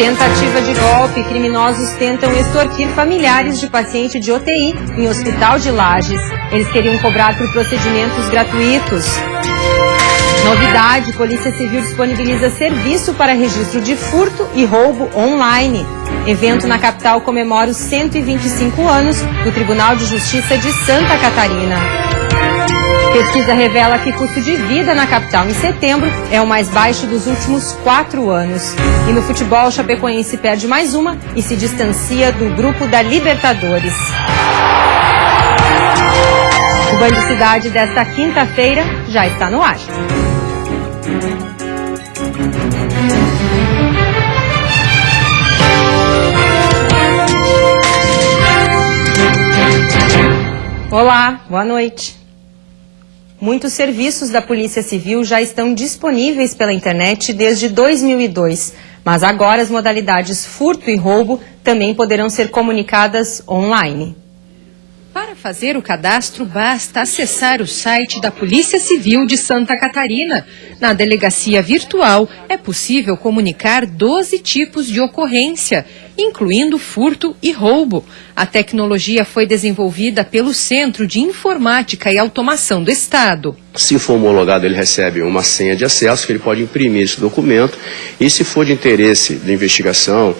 Tentativa de golpe. Criminosos tentam extorquir familiares de paciente de UTI em hospital de Lages. Eles queriam cobrar por procedimentos gratuitos. Novidade, Polícia Civil disponibiliza serviço para registro de furto e roubo online. Evento na capital comemora os 125 anos do Tribunal de Justiça de Santa Catarina. Pesquisa revela que custo de vida na capital em setembro é o mais baixo dos últimos 4 anos. E no futebol, o Chapecoense perde mais uma e se distancia do grupo da Libertadores. O Banho de Cidade desta quinta-feira já está no ar. Olá, boa noite. Muitos serviços da Polícia Civil já estão disponíveis pela internet desde 2002, mas agora as modalidades furto e roubo também poderão ser comunicadas online. Para fazer o cadastro, basta acessar o site da Polícia Civil de Santa Catarina. Na delegacia virtual, é possível comunicar 12 tipos de ocorrência, incluindo furto e roubo. A tecnologia foi desenvolvida pelo Centro de Informática e Automação do Estado. Se for homologado, ele recebe uma senha de acesso, que ele pode imprimir esse documento. E se for de interesse de investigação,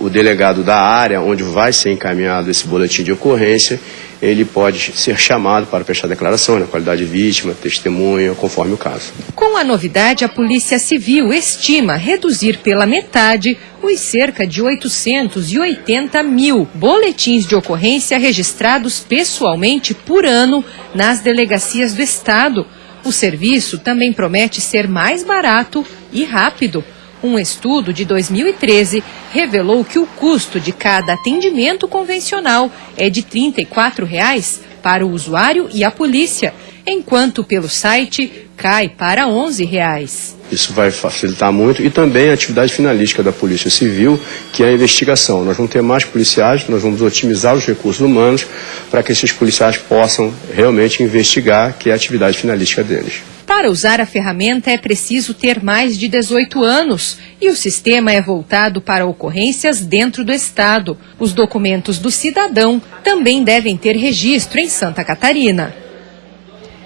o delegado da área onde vai ser encaminhado esse boletim de ocorrência, ele pode ser chamado para prestar declaração na qualidade de vítima, testemunha, conforme o caso. Com a novidade, a Polícia Civil estima reduzir pela metade os cerca de 880 mil boletins de ocorrência registrados pessoalmente por ano nas delegacias do Estado. O serviço também promete ser mais barato e rápido. Um estudo de 2013 revelou que o custo de cada atendimento convencional é de R$ 34,00 para o usuário e a polícia, enquanto pelo site cai para R$ 11,00. Isso vai facilitar muito e também a atividade finalística da Polícia Civil, que é a investigação. Nós vamos ter mais policiais, nós vamos otimizar os recursos humanos para que esses policiais possam realmente investigar, que é a atividade finalística deles. Para usar a ferramenta é preciso ter mais de 18 anos e o sistema é voltado para ocorrências dentro do Estado. Os documentos do cidadão também devem ter registro em Santa Catarina.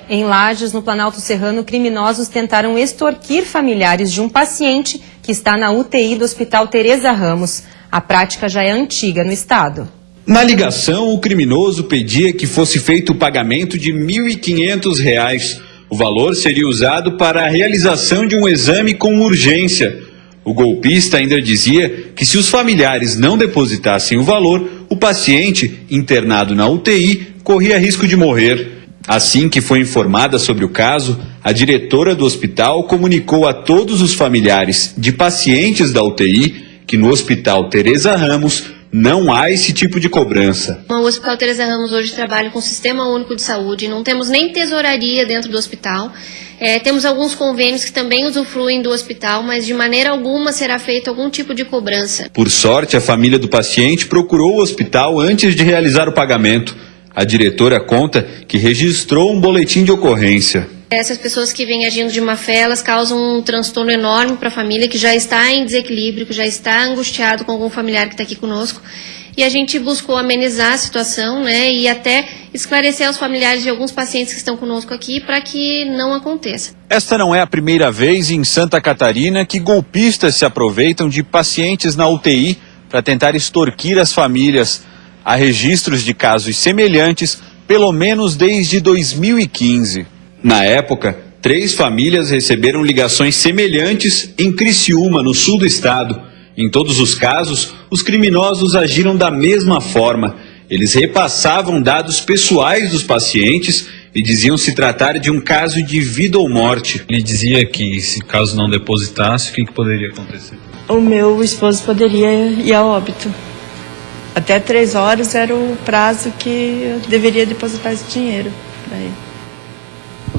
Em Lages, no Planalto Serrano, criminosos tentaram extorquir familiares de um paciente que está na UTI do Hospital Teresa Ramos. A prática já é antiga no estado. Na ligação, o criminoso pedia que fosse feito o pagamento de R$ 1.500. O valor seria usado para a realização de um exame com urgência. O golpista ainda dizia que se os familiares não depositassem o valor, o paciente, internado na UTI, corria risco de morrer. Assim que foi informada sobre o caso, a diretora do hospital comunicou a todos os familiares de pacientes da UTI que no Hospital Teresa Ramos não há esse tipo de cobrança. O Hospital Teresa Ramos hoje trabalha com o Sistema Único de Saúde, não temos nem tesouraria dentro do hospital. Temos alguns convênios que também usufruem do hospital, mas de maneira alguma será feito algum tipo de cobrança. Por sorte, a família do paciente procurou o hospital antes de realizar o pagamento. A diretora conta que registrou um boletim de ocorrência. Essas pessoas que vêm agindo de má fé, elas causam um transtorno enorme para a família que já está em desequilíbrio, que já está angustiado com algum familiar que está aqui conosco. E a gente buscou amenizar a situação, e até esclarecer aos familiares de alguns pacientes que estão conosco aqui para que não aconteça. Esta não é a primeira vez em Santa Catarina que golpistas se aproveitam de pacientes na UTI para tentar extorquir as famílias. Há registros de casos semelhantes, pelo menos desde 2015. Na época, 3 famílias receberam ligações semelhantes em Criciúma, no sul do estado. Em todos os casos, os criminosos agiram da mesma forma. Eles repassavam dados pessoais dos pacientes e diziam se tratar de um caso de vida ou morte. Ele dizia que, se caso não depositasse, o que poderia acontecer? O meu esposo poderia ir a óbito. Até 3 horas era o prazo que eu deveria depositar esse dinheiro para ele.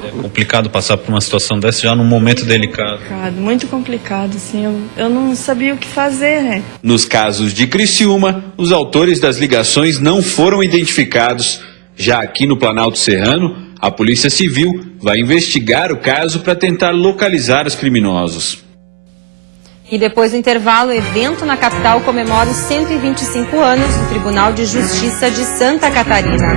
É complicado passar por uma situação dessa já num momento delicado. Muito complicado, assim, eu não sabia o que fazer, Nos casos de Criciúma, os autores das ligações não foram identificados. Já aqui no Planalto Serrano, a Polícia Civil vai investigar o caso para tentar localizar os criminosos. E depois do intervalo, o evento na capital comemora os 125 anos do Tribunal de Justiça de Santa Catarina.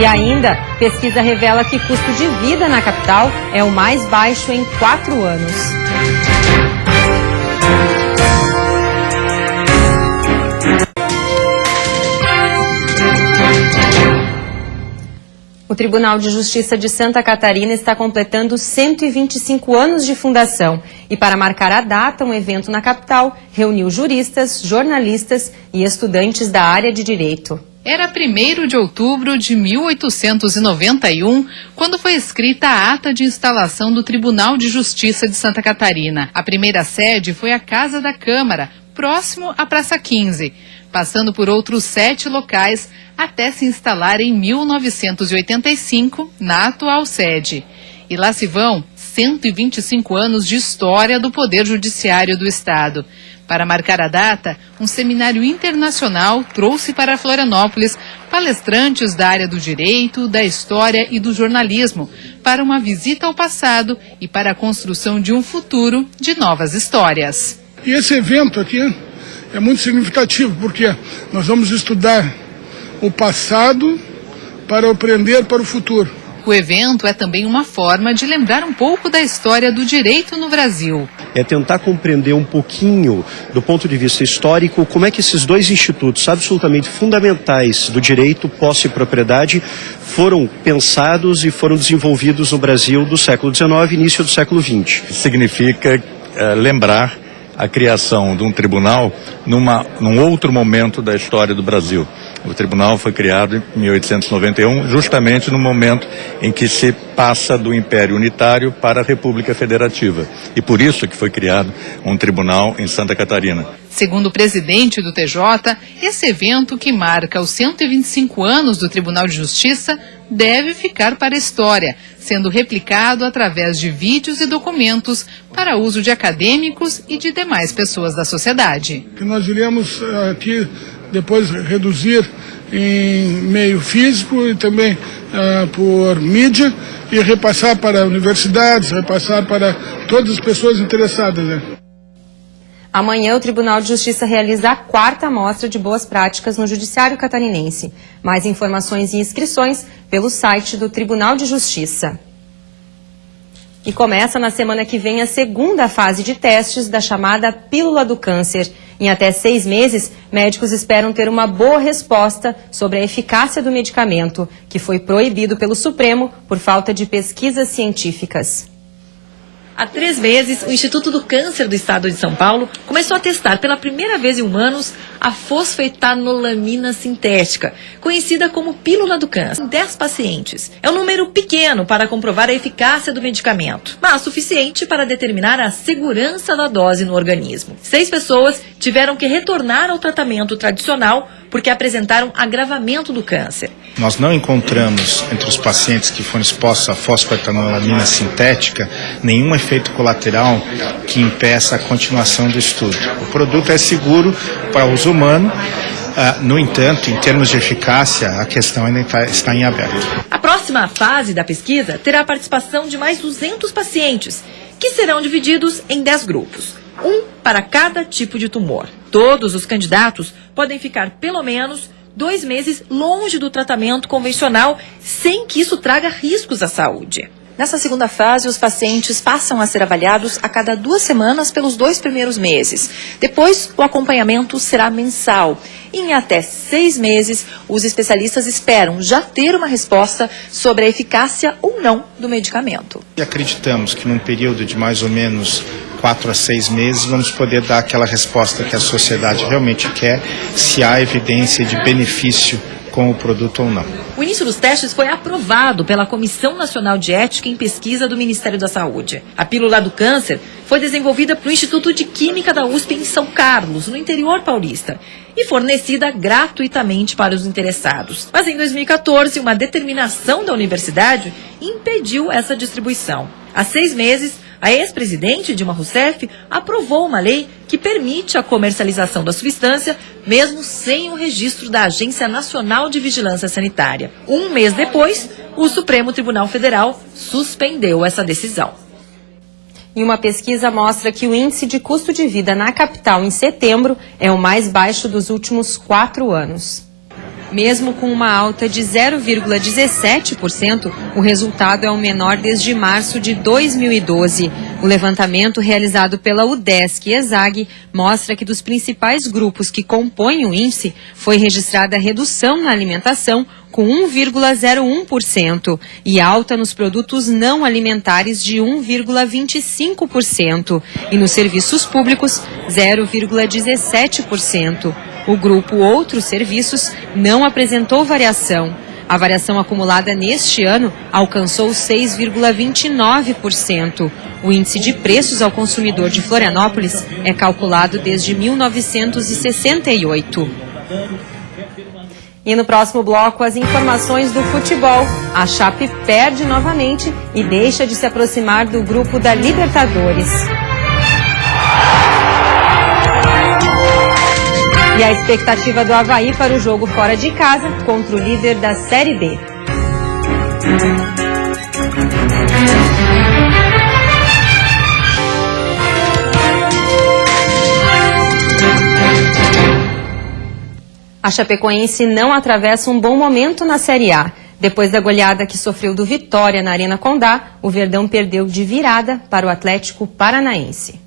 E ainda, pesquisa revela que custo de vida na capital é o mais baixo em 4 anos. O Tribunal de Justiça de Santa Catarina está completando 125 anos de fundação e, para marcar a data, um evento na capital reuniu juristas, jornalistas e estudantes da área de direito. Era 1º de outubro de 1891, quando foi escrita a ata de instalação do Tribunal de Justiça de Santa Catarina. A primeira sede foi a Casa da Câmara, próximo à Praça 15, passando por outros 7 locais até se instalar em 1985 na atual sede. E lá se vão 125 anos de história do Poder Judiciário do Estado. Para marcar a data, um seminário internacional trouxe para Florianópolis palestrantes da área do direito, da história e do jornalismo, para uma visita ao passado e para a construção de um futuro de novas histórias. E esse evento aqui é muito significativo, porque nós vamos estudar o passado para aprender para o futuro. O evento é também uma forma de lembrar um pouco da história do direito no Brasil. É tentar compreender um pouquinho, do ponto de vista histórico, como é que esses dois institutos absolutamente fundamentais do direito, posse e propriedade, foram pensados e foram desenvolvidos no Brasil do século XIX e início do século XX. Significa lembrar a criação de um tribunal num outro momento da história do Brasil. O tribunal foi criado em 1891, justamente no momento em que se passa do Império Unitário para a República Federativa. E por isso que foi criado um tribunal em Santa Catarina. Segundo o presidente do TJ, esse evento, que marca os 125 anos do Tribunal de Justiça, deve ficar para a história, sendo replicado através de vídeos e documentos para uso de acadêmicos e de demais pessoas da sociedade. Que nós iremos aqui depois reduzir em meio físico e também por mídia e repassar para universidades, repassar para todas as pessoas interessadas, né? Amanhã, o Tribunal de Justiça realiza a 4ª mostra de boas práticas no Judiciário Catarinense. Mais informações e inscrições pelo site do Tribunal de Justiça. E começa na semana que vem a 2ª fase de testes da chamada Pílula do Câncer. Em até 6 meses, médicos esperam ter uma boa resposta sobre a eficácia do medicamento, que foi proibido pelo Supremo por falta de pesquisas científicas. Há 3 meses, o Instituto do Câncer do Estado de São Paulo começou a testar pela primeira vez em humanos a fosfetanolamina sintética, conhecida como pílula do câncer, em 10 pacientes. É um número pequeno para comprovar a eficácia do medicamento, mas suficiente para determinar a segurança da dose no organismo. 6 pessoas tiveram que retornar ao tratamento tradicional porque apresentaram agravamento do câncer. Nós não encontramos entre os pacientes que foram expostos à fosfetanolamina sintética nenhum efeito colateral que impeça a continuação do estudo. O produto é seguro para uso humano, no entanto, em termos de eficácia, a questão ainda está em aberto. A próxima fase da pesquisa terá a participação de mais 200 pacientes, que serão divididos em 10 grupos, um para cada tipo de tumor. Todos os candidatos podem ficar pelo menos 2 meses longe do tratamento convencional, sem que isso traga riscos à saúde. Nessa 2ª fase, os pacientes passam a ser avaliados a cada 2 semanas pelos 2 primeiros meses. Depois, o acompanhamento será mensal. E em até 6 meses, os especialistas esperam já ter uma resposta sobre a eficácia ou não do medicamento. E acreditamos que num período de mais ou menos 4 a 6 meses, vamos poder dar aquela resposta que a sociedade realmente quer, se há evidência de benefício com o produto ou não. O início dos testes foi aprovado pela Comissão Nacional de Ética em Pesquisa do Ministério da Saúde. A pílula do câncer foi desenvolvida pelo Instituto de Química da USP em São Carlos, no interior paulista, e fornecida gratuitamente para os interessados. Mas em 2014, uma determinação da universidade impediu essa distribuição. Há 6 meses, a ex-presidente Dilma Rousseff aprovou uma lei que permite a comercialização da substância, mesmo sem o registro da Agência Nacional de Vigilância Sanitária. 1 mês depois, o Supremo Tribunal Federal suspendeu essa decisão. E uma pesquisa mostra que o índice de custo de vida na capital em setembro é o mais baixo dos últimos 4 anos. Mesmo com uma alta de 0,17%, o resultado é o menor desde março de 2012. O levantamento realizado pela UDESC e ESAG mostra que dos principais grupos que compõem o índice foi registrada redução na alimentação, com 1,01%, e alta nos produtos não alimentares de 1,25%, e nos serviços públicos, 0,17%. O grupo Outros Serviços não apresentou variação. A variação acumulada neste ano alcançou 6,29%. O índice de preços ao consumidor de Florianópolis é calculado desde 1968. E no próximo bloco, as informações do futebol. A Chape perde novamente e deixa de se aproximar do grupo da Libertadores. E a expectativa do Avaí para o jogo fora de casa contra o líder da Série B. A Chapecoense não atravessa um bom momento na Série A. Depois da goleada que sofreu do Vitória na Arena Condá, o Verdão perdeu de virada para o Atlético Paranaense.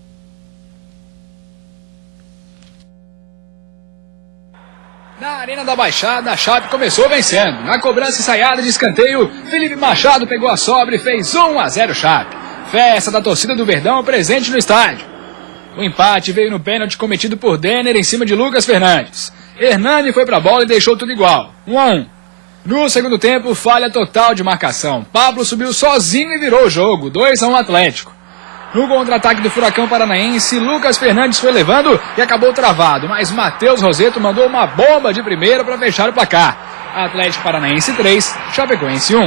Na Arena da Baixada, a Chape começou vencendo. Na cobrança ensaiada de escanteio, Felipe Machado pegou a sobra e fez 1-0 Chape. Festa da torcida do Verdão presente no estádio. O empate veio no pênalti cometido por Denner em cima de Lucas Fernandes. Hernani foi pra bola e deixou tudo igual, 1-1. No segundo tempo, falha total de marcação. Pablo subiu sozinho e virou o jogo, 2-1 Atlético. No contra-ataque do Furacão Paranaense, Lucas Fernandes foi levando e acabou travado, mas Matheus Roseto mandou uma bomba de primeira para fechar o placar. Atlético Paranaense 3, Chapecoense 1.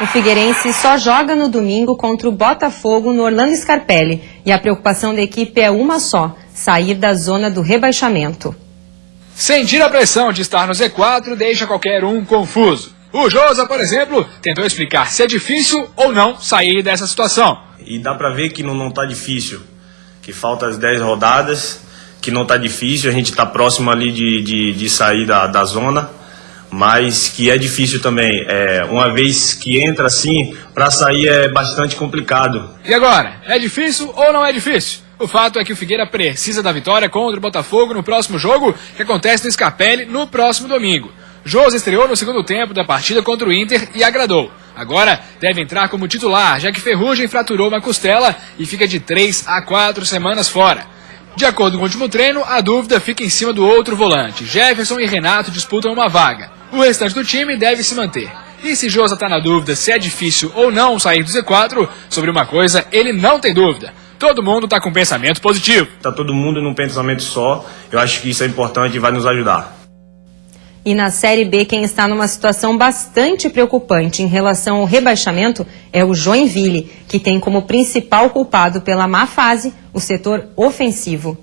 O Figueirense só joga no domingo contra o Botafogo no Orlando Scarpelli e a preocupação da equipe é uma só: sair da zona do rebaixamento. Sentir a pressão de estar no Z4 deixa qualquer um confuso. O Josa, por exemplo, tentou explicar se é difícil ou não sair dessa situação. E dá pra ver que não tá difícil, que faltam as 10 rodadas, que não tá difícil, a gente tá próximo ali de sair da zona, mas que é difícil também. Uma vez que entra assim, pra sair é bastante complicado. E agora, é difícil ou não é difícil? O fato é que o Figueira precisa da vitória contra o Botafogo no próximo jogo, que acontece no Scarpelli no próximo domingo. Josa estreou no segundo tempo da partida contra o Inter e agradou. Agora deve entrar como titular, já que Ferrugem fraturou uma costela e fica de 3 a 4 semanas fora. De acordo com o último treino, a dúvida fica em cima do outro volante. Jefferson e Renato disputam uma vaga. O restante do time deve se manter. E se Josa está na dúvida se é difícil ou não sair do Z4, sobre uma coisa ele não tem dúvida: todo mundo está com pensamento positivo. Está todo mundo num pensamento só, eu acho que isso é importante e vai nos ajudar. E na Série B, quem está numa situação bastante preocupante em relação ao rebaixamento é o Joinville, que tem como principal culpado pela má fase o setor ofensivo.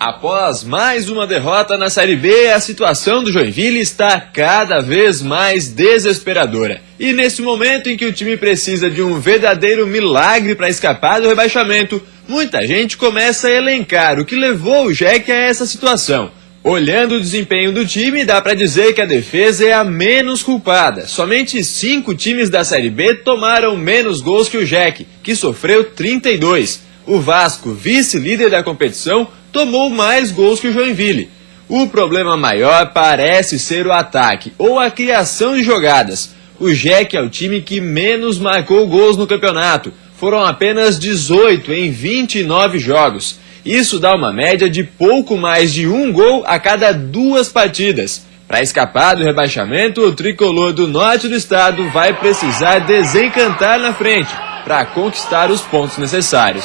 Após mais uma derrota na Série B, a situação do Joinville está cada vez mais desesperadora. E nesse momento em que o time precisa de um verdadeiro milagre para escapar do rebaixamento, muita gente começa a elencar o que levou o Jack a essa situação. Olhando o desempenho do time, dá para dizer que a defesa é a menos culpada. Somente 5 times da Série B tomaram menos gols que o Jack, que sofreu 32. O Vasco, vice-líder da competição, tomou mais gols que o Joinville. O problema maior parece ser o ataque, ou a criação de jogadas. O Jack é o time que menos marcou gols no campeonato. Foram apenas 18 em 29 jogos. Isso dá uma média de pouco mais de 1 gol a cada 2 partidas. Para escapar do rebaixamento, o tricolor do norte do estado vai precisar desencantar na frente para conquistar os pontos necessários.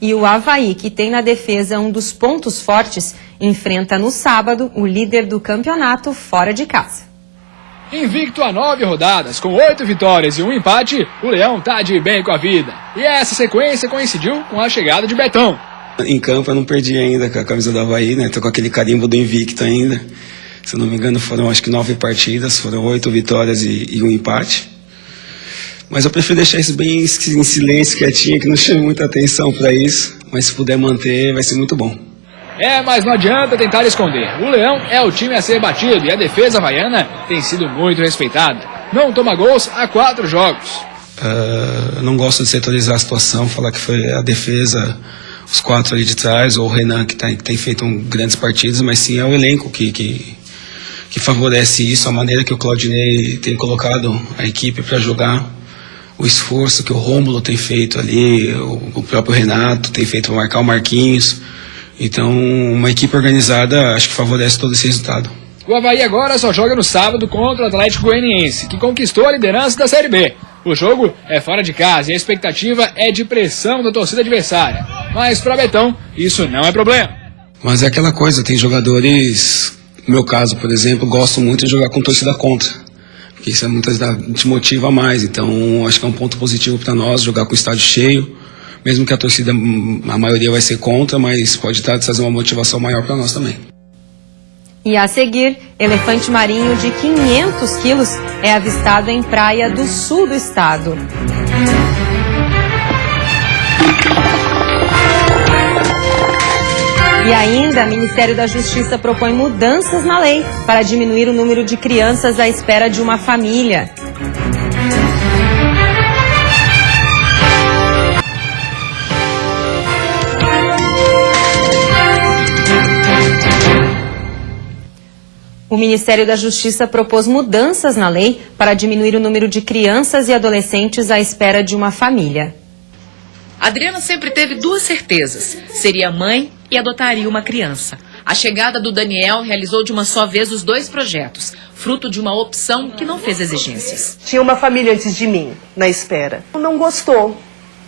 E o Avaí, que tem na defesa um dos pontos fortes, enfrenta no sábado o líder do campeonato fora de casa. Invicto a 9 rodadas, com 8 vitórias e 1 empate, o Leão tá de bem com a vida. E essa sequência coincidiu com a chegada de Betão. Em campo eu não perdi ainda com a camisa do Avaí, né? Tô com aquele carimbo do invicto ainda. Se eu não me engano foram acho que 9 partidas, foram 8 vitórias e 1 empate. Mas eu prefiro deixar isso bem em silêncio, quietinho, que não chame muita atenção para isso. Mas se puder manter, vai ser muito bom. Mas não adianta tentar esconder. O Leão é o time a ser batido e a defesa havaiana tem sido muito respeitada. Não toma gols há 4 jogos. Eu não gosto de setorizar a situação, falar que foi a defesa, os 4 ali de trás, ou o Renan que tem feito grandes partidas, mas sim é o elenco que favorece isso, a maneira que o Claudinei tem colocado a equipe para jogar, o esforço que o Rômulo tem feito ali, o próprio Renato tem feito para marcar o Marquinhos. Então, uma equipe organizada acho que favorece todo esse resultado. O Avaí agora só joga no sábado contra o Atlético Goianiense, que conquistou a liderança da Série B. O jogo é fora de casa e a expectativa é de pressão da torcida adversária. Mas para Betão, isso não é problema. Mas é aquela coisa, tem jogadores, no meu caso, por exemplo, gosto muito de jogar com torcida contra. Porque isso muitas vezes te motiva mais. Então, acho que é um ponto positivo para nós, jogar com o estádio cheio. Mesmo que a torcida, a maioria vai ser contra, mas pode trazer uma motivação maior para nós também. E a seguir, elefante marinho de 500 quilos é avistado em praia do sul do estado. E ainda, o Ministério da Justiça propõe mudanças na lei para diminuir o número de crianças à espera de uma família. O Ministério da Justiça propôs mudanças na lei para diminuir o número de crianças e adolescentes à espera de uma família. Adriana sempre teve 2 certezas: seria mãe e adotaria uma criança. A chegada do Daniel realizou de uma só vez os 2 projetos, fruto de uma opção que não fez exigências. Tinha uma família antes de mim, na espera. Não gostou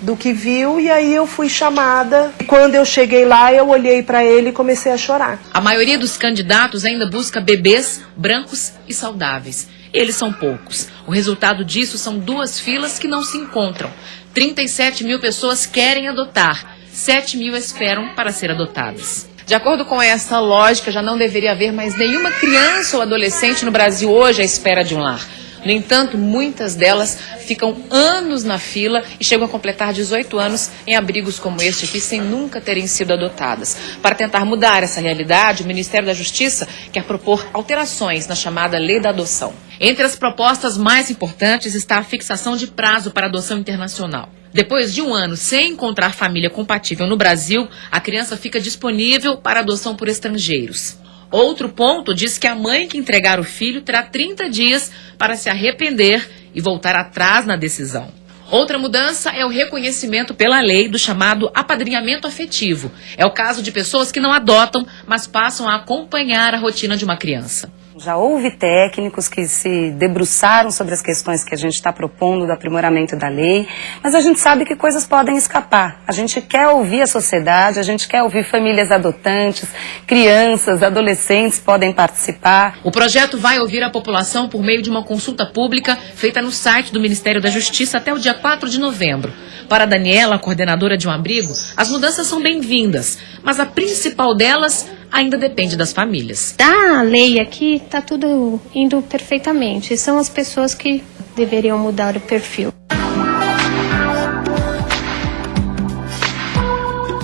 do que viu e aí eu fui chamada. Quando eu cheguei lá, eu olhei para ele e comecei a chorar. A maioria dos candidatos ainda busca bebês brancos e saudáveis. Eles são poucos. O resultado disso são 2 filas que não se encontram. 37 mil pessoas querem adotar, 7 mil esperam para ser adotadas. De acordo com essa lógica, já não deveria haver mais nenhuma criança ou adolescente no Brasil hoje à espera de um lar. No entanto, muitas delas ficam anos na fila e chegam a completar 18 anos em abrigos como este aqui, sem nunca terem sido adotadas. Para tentar mudar essa realidade, o Ministério da Justiça quer propor alterações na chamada Lei da Adoção. Entre as propostas mais importantes está a fixação de prazo para adoção internacional. Depois de 1 ano sem encontrar família compatível no Brasil, a criança fica disponível para adoção por estrangeiros. Outro ponto diz que a mãe que entregar o filho terá 30 dias para se arrepender e voltar atrás na decisão. Outra mudança é o reconhecimento pela lei do chamado apadrinhamento afetivo. É o caso de pessoas que não adotam, mas passam a acompanhar a rotina de uma criança. Já houve técnicos que se debruçaram sobre as questões que a gente está propondo do aprimoramento da lei, mas a gente sabe que coisas podem escapar. A gente quer ouvir a sociedade, a gente quer ouvir famílias adotantes, crianças, adolescentes podem participar. O projeto vai ouvir a população por meio de uma consulta pública feita no site do Ministério da Justiça até o dia 4 de novembro. Para a Daniela, coordenadora de um abrigo, as mudanças são bem-vindas, mas a principal delas ainda depende das famílias. Da lei aqui está tudo indo perfeitamente. São as pessoas que deveriam mudar o perfil.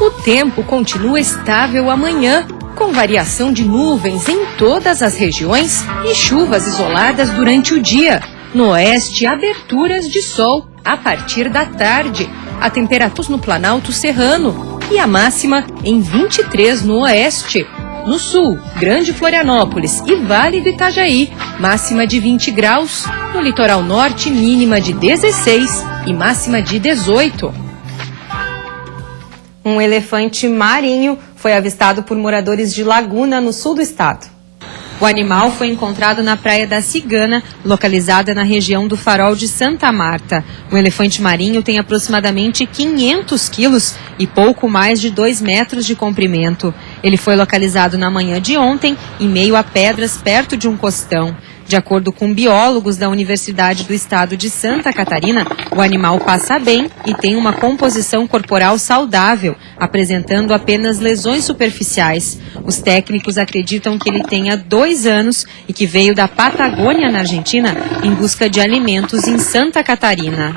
O tempo continua estável amanhã, com variação de nuvens em todas as regiões e chuvas isoladas durante o dia. No oeste, aberturas de sol a partir da tarde. A temperatura no Planalto Serrano e a máxima em 23 no oeste. No sul, Grande Florianópolis e Vale do Itajaí, máxima de 20 graus. No litoral norte, mínima de 16 e máxima de 18. Um elefante marinho foi avistado por moradores de Laguna, no sul do estado. O animal foi encontrado na Praia da Cigana, localizada na região do Farol de Santa Marta. O elefante marinho tem aproximadamente 500 quilos e pouco mais de 2 metros de comprimento. Ele foi localizado na manhã de ontem, em meio a pedras perto de um costão. De acordo com biólogos da Universidade do Estado de Santa Catarina, o animal passa bem e tem uma composição corporal saudável, apresentando apenas lesões superficiais. Os técnicos acreditam que ele tenha 2 anos e que veio da Patagônia, na Argentina, em busca de alimentos em Santa Catarina.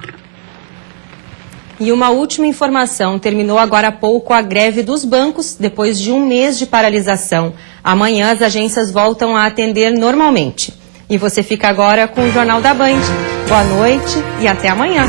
E uma última informação, terminou agora há pouco a greve dos bancos, depois de 1 mês de paralisação. Amanhã as agências voltam a atender normalmente. E você fica agora com o Jornal da Band. Boa noite e até amanhã.